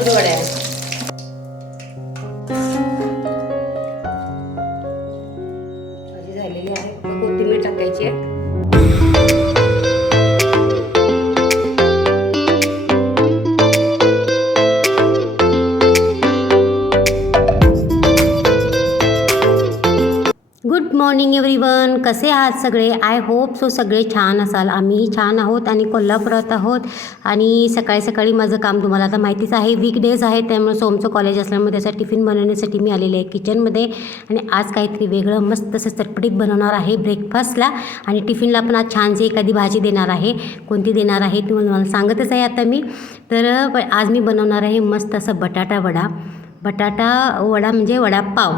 कोल्हापुरी वड्या कसे आहात सगळे? आय होप सो सगळे छान असाल. आम्ही छान आहोत आणि कोल्हापुरात आहोत. आणि सकाळी सकाळी माझं काम तुम्हाला आता माहितीच आहे. वीक डेज आहे त्यामुळे सोमचं कॉलेज असल्यामुळे त्याचा टिफिन बनवण्यासाठी मी आलेले आहे किचनमध्ये आणि आज काहीतरी वेगळं मस्त असं चटपटीत बनवणार आहे ब्रेकफास्टला आणि टिफिनला पण आज छानशी एखादी भाजी देणार आहे. कोणती देणार आहे ती मला सांगतच आहे आता मी. तर आज मी बनवणार आहे मस्त असं बटाटा वडा. बटाटा वडा म्हणजे वडापाव.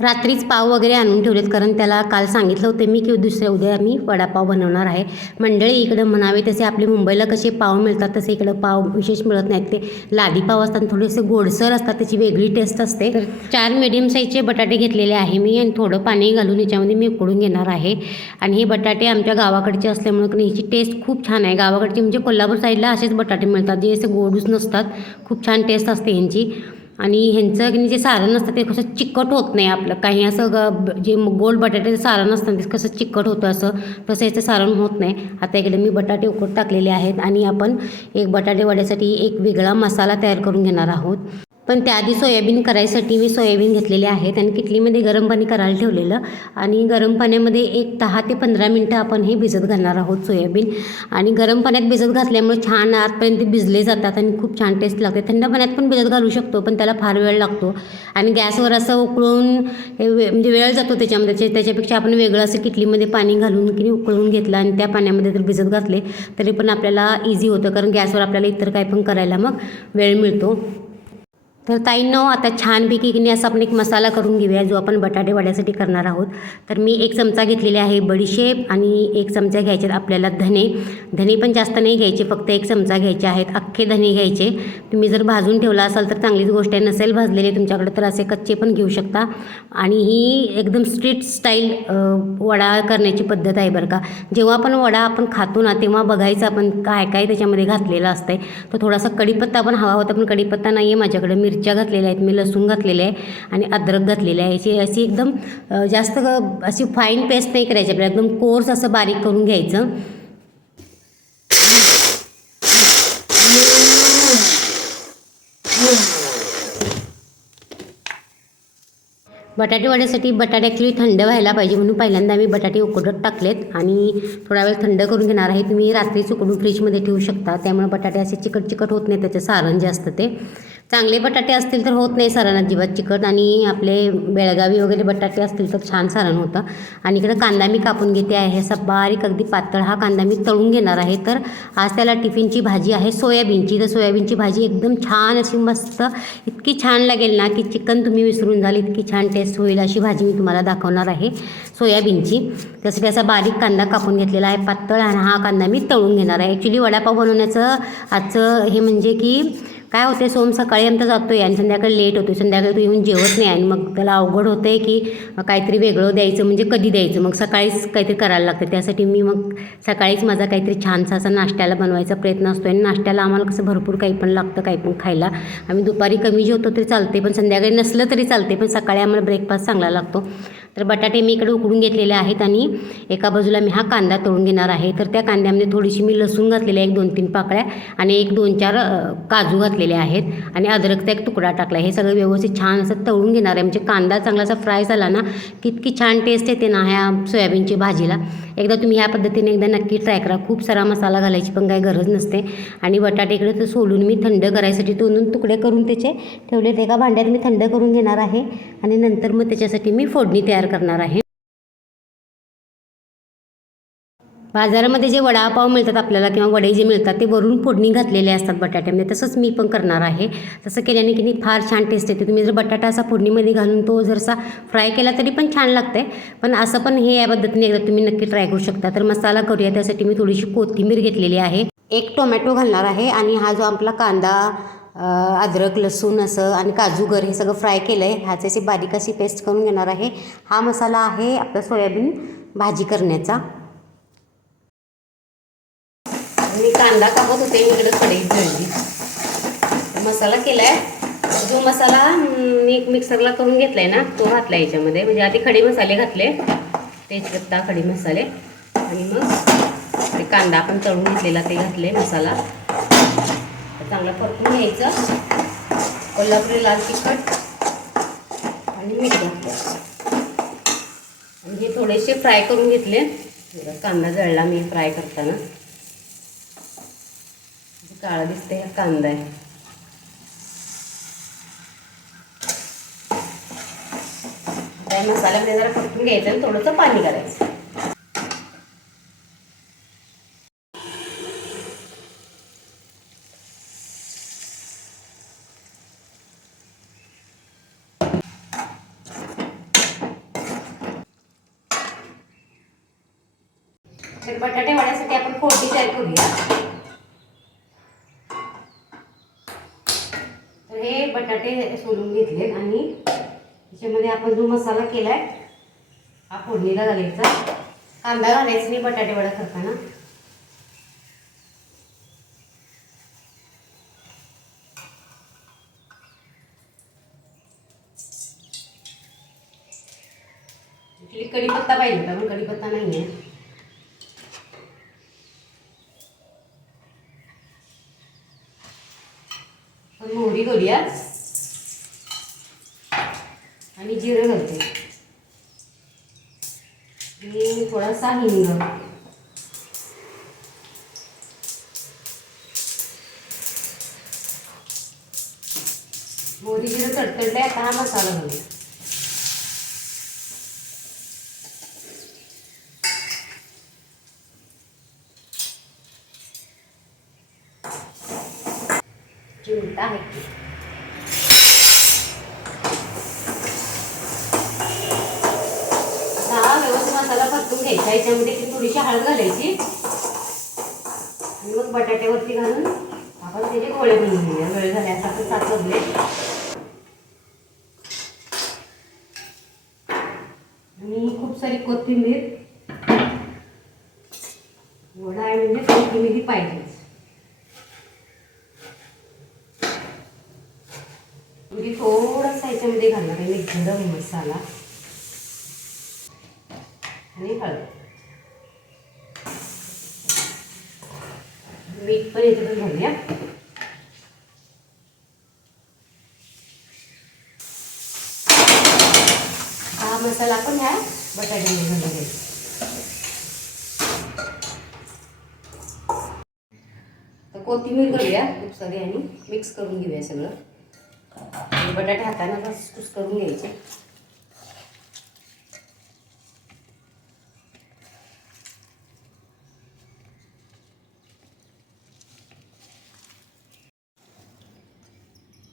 रात्रीच पाव वगैरे आणून ठेवलेत कारण त्याला काल सांगितलं होतं मी की दुसऱ्या उद्या मी वडापाव बनवणार आहे. मंडळी इकडं म्हणावे तसे आपले मुंबईला कसे पाव मिळतात तसे इकडं पाव विशेष मिळत नाहीत. ते लादी पाव असतात थोडेसे गोडसर असतात त्याची वेगळी टेस्ट असते. तर चार मिडियम साईजचे बटाटे घेतलेले आहे मी आणि थोडं पाणी घालून याच्यामध्ये मी उकडून घेणार आहे. आणि हे बटाटे आमच्या गावाकडचे असल्यामुळे की नाही ह्याची टेस्ट खूप छान आहे. गावाकडची म्हणजे कोल्हापूर साईडला असेच बटाटे मिळतात जे असे गोडूस नसतात. खूप छान टेस्ट असते ह्यांची आणि ह्यांचं की जे सारण असतं ते कसं चिकट होत नाही आपलं. काही असं ग जे गोल बटाट्याचं सारण असतं ते कसं चिकट होतं असं. तसं याचं सारण होत नाही. आता इकडे मी बटाटे उकड टाकलेले आहेत आणि आपण एक बटाटे वड्यासाठी एक वेगळा मसाला तयार करून घेणार आहोत. पण त्याआधी सोयाबीन करायसाठी मी सोयाबीन घेतलेले आहेत आणि किटलीमध्ये गरम पाणी करायला ठेवलेलं. आणि गरम पाण्यामध्ये एक दहा ते पंधरा मिनटं आपण हे भिजत घालणार आहोत सोयाबीन. आणि गरम पाण्यात भिजत घातल्यामुळे छान आतपर्यंत भिजले जातात आणि खूप छान टेस्ट लागते. थंड पाण्यात पण भिजत घालू शकतो पण त्याला फार वेळ लागतो. आणि गॅसवर असं उकळून हे म्हणजे वेळ जातो त्याच्यामध्ये. त्याच्यापेक्षा आपण वेगळं असं किटलीमध्ये पाणी घालून की उकळून घेतलं आणि त्या पाण्यामध्ये जर भिजत घातले तरी पण आपल्याला इझी होतं. कारण गॅसवर आपल्याला इतर काय पण करायला मग वेळ मिळतो. तर ताईंनो आता छानपैकी की असं असा आपण एक मसाला करून घेऊया जो आपण बटाटे वड्यासाठी करणार आहोत. तर मी एक चमचा घेतलेली आहे बडीशेप आणि एक चमचा घ्यायचे आहेत आपल्याला धने. धने पण जास्त नाही घ्यायचे फक्त एक चमचा घ्यायचे आहेत अख्खे धने घ्यायचे. तुम्ही जर भाजून ठेवला असाल तर चांगलीच गोष्ट आहे नसेल भाजलेले तुमच्याकडे तर असे कच्चे पण घेऊ शकता. आणि ही एकदम स्ट्रीट स्टाईल वडा करण्याची पद्धत आहे बरं का. जेव्हा आपण वडा आपण खातो ना तेव्हा बघायचं आपण काय काय त्याच्यामध्ये घातलेलं असतंय. तर थोडासा कडीपत्ता पण हवा होता पण कडीपत्ता नाही आहे माझ्याकडे मिरच्या घातलेल्या आहेत मी लसूण घातलेले आहे आणि अद्रक घातलेले आहे. याची अशी एकदम जास्त अशी फाईन पेस्ट नाही करायची आपल्याला. एकदम कोर्स असं बारीक करून घ्यायचं. बटाटे वाढण्यासाठी बटाटे ॲक्च्युली थंड व्हायला पाहिजे म्हणून पहिल्यांदा मी बटाटे उकडत टाकलेत आणि थोडा वेळ थंड करून घेणार आहे तुम्ही रात्रीच उकडून फ्रीजमध्ये ठेवू शकता. त्यामुळे बटाटे असे चिकट चिकट होत नाही त्याचं सारण जे असतं ते. चांगले बटाटे असतील तर होत नाही सारण अजिबात चिकट. आणि आपले बेळगावी वगैरे बटाटे असतील तर छान सारण होतं. आणि इकडं कांदा मी कापून घेते आहे. असा बारीक अगदी पातळ हा कांदा मी तळून घेणार आहे. तर आज त्याला टिफिनची भाजी आहे सोयाबीनची. तर सोयाबीनची भाजी एकदम छान अशी मस्त इतकी छान लागेल ना की चिकन तुम्ही विसरून जाल. इतकी छान टेस्ट होईल अशी भाजी मी तुम्हाला दाखवणार आहे सोयाबीनची. त्यासाठी असा बारीक कांदा कापून घेतलेला आहे. पातळ आणि हा कांदा मी तळून घेणार आहे. ॲक्च्युली वडापाव बनवण्याचं आजचं हे म्हणजे की काय होते सोम सकाळी आमचा जातो आहे आणि संध्याकाळी लेट होतो संध्याकाळी तो येऊन जेवत नाही आणि मग त्याला अवघड होतं आहे की काहीतरी वेगळं द्यायचं म्हणजे कधी द्यायचं? मग सकाळीच काहीतरी करायला लागतं. त्यासाठी मी मग सकाळीच माझा काहीतरी छानसा असा नाश्त्याला बनवायचा प्रयत्न असतो आणि नाश्त्याला आम्हाला कसं भरपूर काही पण लागतं काही पण खायला. आम्ही दुपारी कमी जेवतो तरी चालते पण संध्याकाळी नसलं तरी चालते पण सकाळी आम्हाला ब्रेकफास्ट चांगला लागतो. तर बटाटे मी इकडे उकडून घेतलेले आहेत आणि एका बाजूला मी हा कांदा तळून घेणार आहे. तर त्या कांद्यामध्ये थोडीशी मी लसूण घातलेली आहे एक दोन तीन पाकळ्या आणि एक दोन चार काजू घातले टाकलेले आहेत आणि अद्रकचा एक तुकडा टाकला हे सगळं व्यवस्थित छान असं तळून घेणार आहे. म्हणजे कांदा चांगला असा फ्राय झाला ना की इतकी छान टेस्ट येते ना ह्या सोयाबीनची भाजीला. एकदा तुम्ही ह्या पद्धतीने एकदा नक्की ट्राय करा. खूप सारा मसाला घालायची पण काही गरज नसते. आणि बटाटे इकडे तर सोलून मी थंड करायसाठी दोन दोन तुकडे करून त्याचे ठेवले एका भांड्यात मी थंड करून घेणार आहे. आणि नंतर मग त्याच्यासाठी मी फोडणी तयार करणार आहे. बाजारामध्ये जे वडापाव मिळतात आपल्याला किंवा वडे जे मिळतात ते वरून फोडणी घातलेले असतात बटाट्यामध्ये म्हणजे तसंच मी पण करणार आहे. तसं केल्याने की नाही फार छान टेस्ट येते. तुम्ही जर बटाटा असा फोडणीमध्ये घालून तो जरसा फ्राय केला तरी पण छान लागते पण असं पण हे या पद्धतीने एकदा तुम्ही नक्की ट्राय करू शकता. तर मसाला करूया. त्यासाठी मी थोडीशी कोथिंबीर घेतलेली आहे. एक टोमॅटो घालणार आहे आणि हा जो आपला कांदा अद्रक लसूण असं आणि काजूगर हे सगळं फ्राय केलं आहे ह्याची अशी बारीक अशी पेस्ट करून घेणार आहे. हा मसाला आहे आपला सोयाबीन भाजी करण्याचा. कांदा कापत होते इकडे कढईत जळली मसाला केलाय. जो मसाला मी मिक्सरला करून घेतलाय ना तो घातला याच्यामध्ये. म्हणजे आधी खडे मसाले घातले तेजपत्ता खडे मसाले. आणि मग ते कांदा आपण तळून घेतलेला ते घातले मसाला. चांगला परतून घ्यायचं. कोल्हापुरी लाल तिखट आणि मीठ घातलं आणि हे थोडेसे फ्राय करून घेतले. कांदा जळला मी फ्राय करताना. काळा दिसते हा कांदा आहे. त्या मसाल्यामध्ये जरा परतून घ्यायचं आणि थोडंसं पाणी करायचं बटाटे वाढण्यासाठी आपण फोडणी तयार करूया तर हे बटाटे सोलून घेतलेत आणि त्याच्यामध्ये आपण जो मसाला केला आहे हा फोडणीला घालायचा. कांदा घालायचा नाही बटाटे वडा करताना. कढीपत्ता पाहिजे होता पण कढीपत्ता नाही आहे मोहरी घालूया आणि जिरं घालते आणि थोडासा हिंग मोहरी जिरं तडतडले आता हा मसाला घालूया चिमटा आहे की हा व्यवस्थित मसाला परतून घ्यायचा याच्यामध्ये ती थोडीशी हळद घालायची आणि मग बटाट्यावरती घालून आपण त्याचे गोळे बनवून घेऊया वेळ झाले आता आपण सात वाजले आणि खूप सारी कोथिंबीर वडा आहे म्हणजे कोथिंबीर पाहिजेच म्हणजे थोडासा याच्यामध्ये घालणार आहे मी गरम मसाला. आणि हळद. मीठ पण याच्यातून घालूया. हा मसाला पण ह्या बटाटे घालून घ्यायचा तर कोथिंबीर करूया खूप सारी आणि मिक्स करून घेऊया सगळं. बटाटे हाताने बस कुस करून घ्यायचे.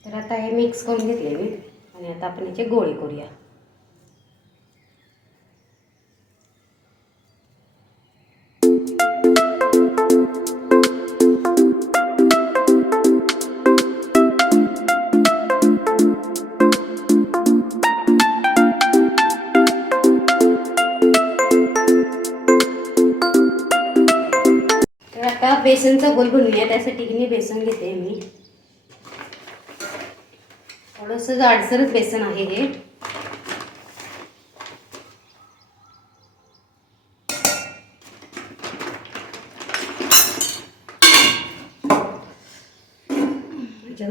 तर आता हे मिक्स करून घेतले मी. आणि आता आपण याचे गोळे करूया. बेसनचा गोल बनवूया त्यासाठी की नाही बेसन घेते मी. थोडंसं जाडसरच बेसन आहे हे.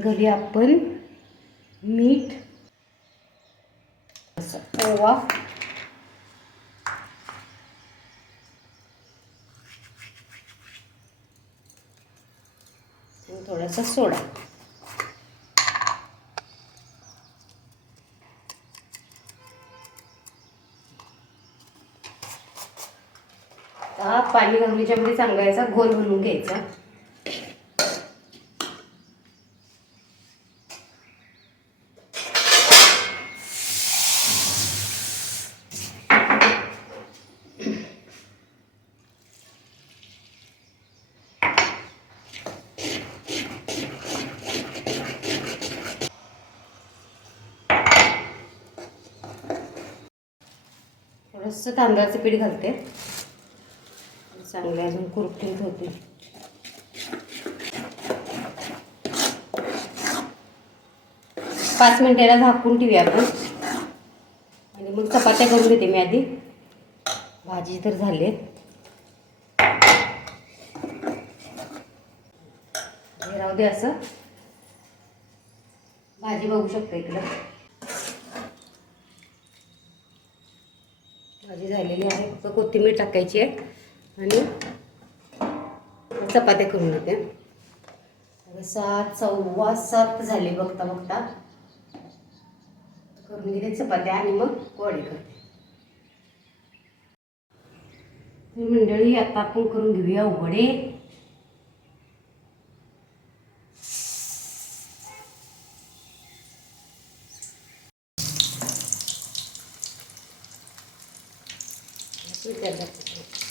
घरी आपण मीठ असं ओवा. आणि सोडा. हा पाणी घालून याच्यामध्ये चांगला याचा गोल बनवून घ्यायचा. थोडंसं तांदळाचं पीठ घालते. चांगले अजून कुरकुरीत होते. पाच मिनिटाला झाकून ठेवूया आपण. आणि मग चपात्या करून घेते मी आधी. भाजी तर झाली. हे राहू दे असं. भाजी बघू शकतो इकडं. भाजी झालेली आहे. फक्त कोथिंबीर टाकायची आहे. आणि चपात्या करून घेते. सात सव्वा सात झाले बघता बघता. करून घेते चपात्या आणि मग वडे करते. मंडळी आता आपण करून घेऊया वडे विचार करते.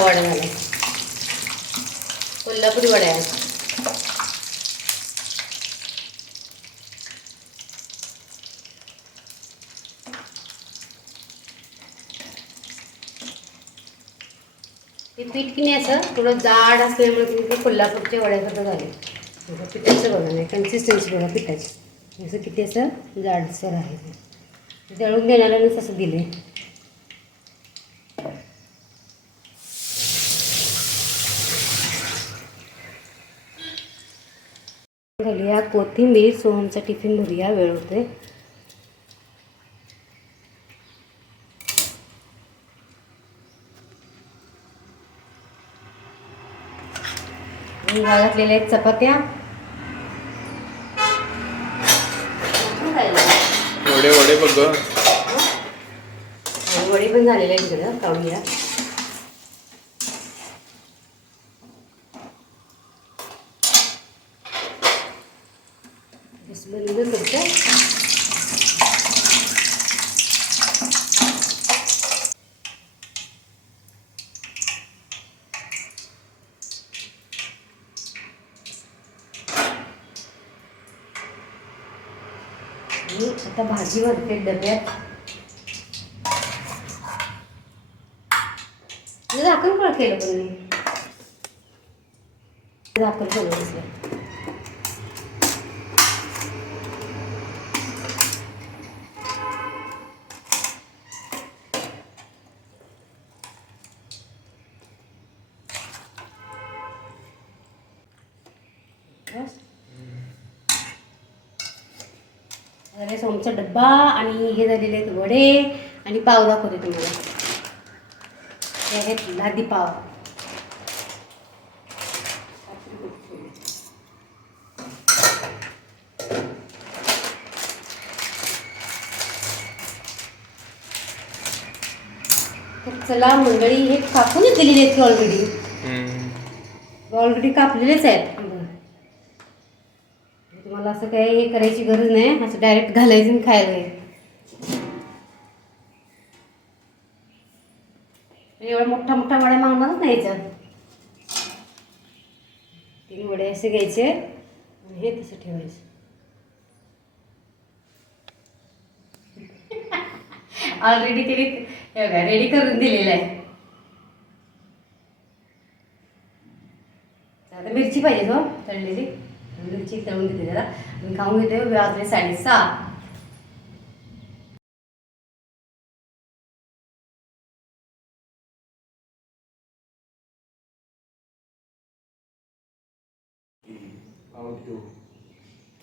मोठा वडा झाला? कोल्हापुरी वडा आहे. ते पीठ की नाही असं? थोडं जाड असल्यामुळे तुम्ही ते कोल्हापूरच्या वड्यासारखं झाले. म्हणजे पिठाचं बघा म्हणजे नाही कन्सिस्टन्सी बघा पिठाची. असं किती असं जाडसर आहे ते. दळून देणाऱ्यानेच असं दिले घालूया कोथिंबीर सोहमचा टिफिन भरूया. वेळ होते घातलेल्या आहेत चपात्या. वडे वडे बघ. वडे पण झालेले आहेत इकडं. काढूया. गॅस बंद करतो आता भाजी भरते डब्यात. झाकण पण केलं पण मी झाकण फळ सोमचा डब्बा आणि हे झालेले आहेत वडे आणि पाव दाखवते तुम्हाला. हे आहेत लादी पाव. चला मंडळी हे कापूनच दिलेले आहेत ऑलरेडी. ऑलरेडी कापलेलेच आहेत. असं काही हे करायची गरज नाही. असं डायरेक्ट घालायचं आणि खायला आहे एवढा मोठा मोठा वड्या मागणारच नाही याच्यात. तीन वडे असे घ्यायचे आणि हे तसं ठेवायचं. ऑलरेडी तिने रेडी करून दिलेलं आहे. आता मिरची पाहिजे हो तळलेली. मिरची तळून घेते जरा आणि खाऊन घेते वाजले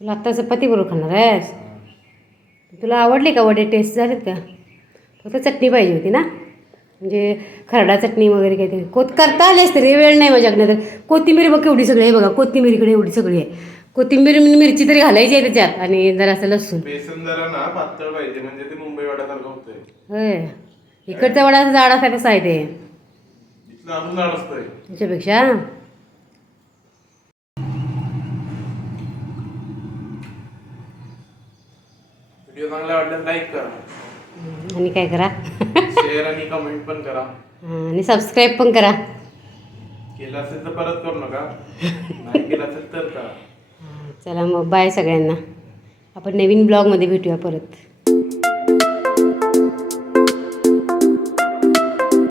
तुला आत्ता चपाती बरोबर खाणार आहेस? तुला आवडली का वडे? टेस्ट झालेत का? फक्त चटणी पाहिजे होती ना? म्हणजे खरडा चटणी वगैरे काहीतरी कोत करता आली असते रे वेळ नाही माझ्याकडे तर. कोथिंबीर बघ एवढी सगळी आहे बघा कोथिंबीर इकडे एवढी सगळी आहे. कोथिंबीर मिरची तरी घालायची आहे त्याच्यात आणि जरासं लसूण. बेसन जरा ना पातळ पाहिजे म्हणजे ते मुंबई वाड्यासारखं होतंय. होय. इकडचा वडा जाड असा कसा आहे ते? इथलं अजून जाड असतंय. त्याच्यापेक्षा? व्हिडिओ चांगला वाटल्यास लाईक करा. आणि काय करा? शेअर आणि कमेंट पण करा. आणि सबस्क्राईब पण करा. केलं असेल तर परत करू नका. नाही केलं असेल तर करा. चला मग बाय सगळ्यांना. आपण नवीन ब्लॉगमध्ये भेटूया परत.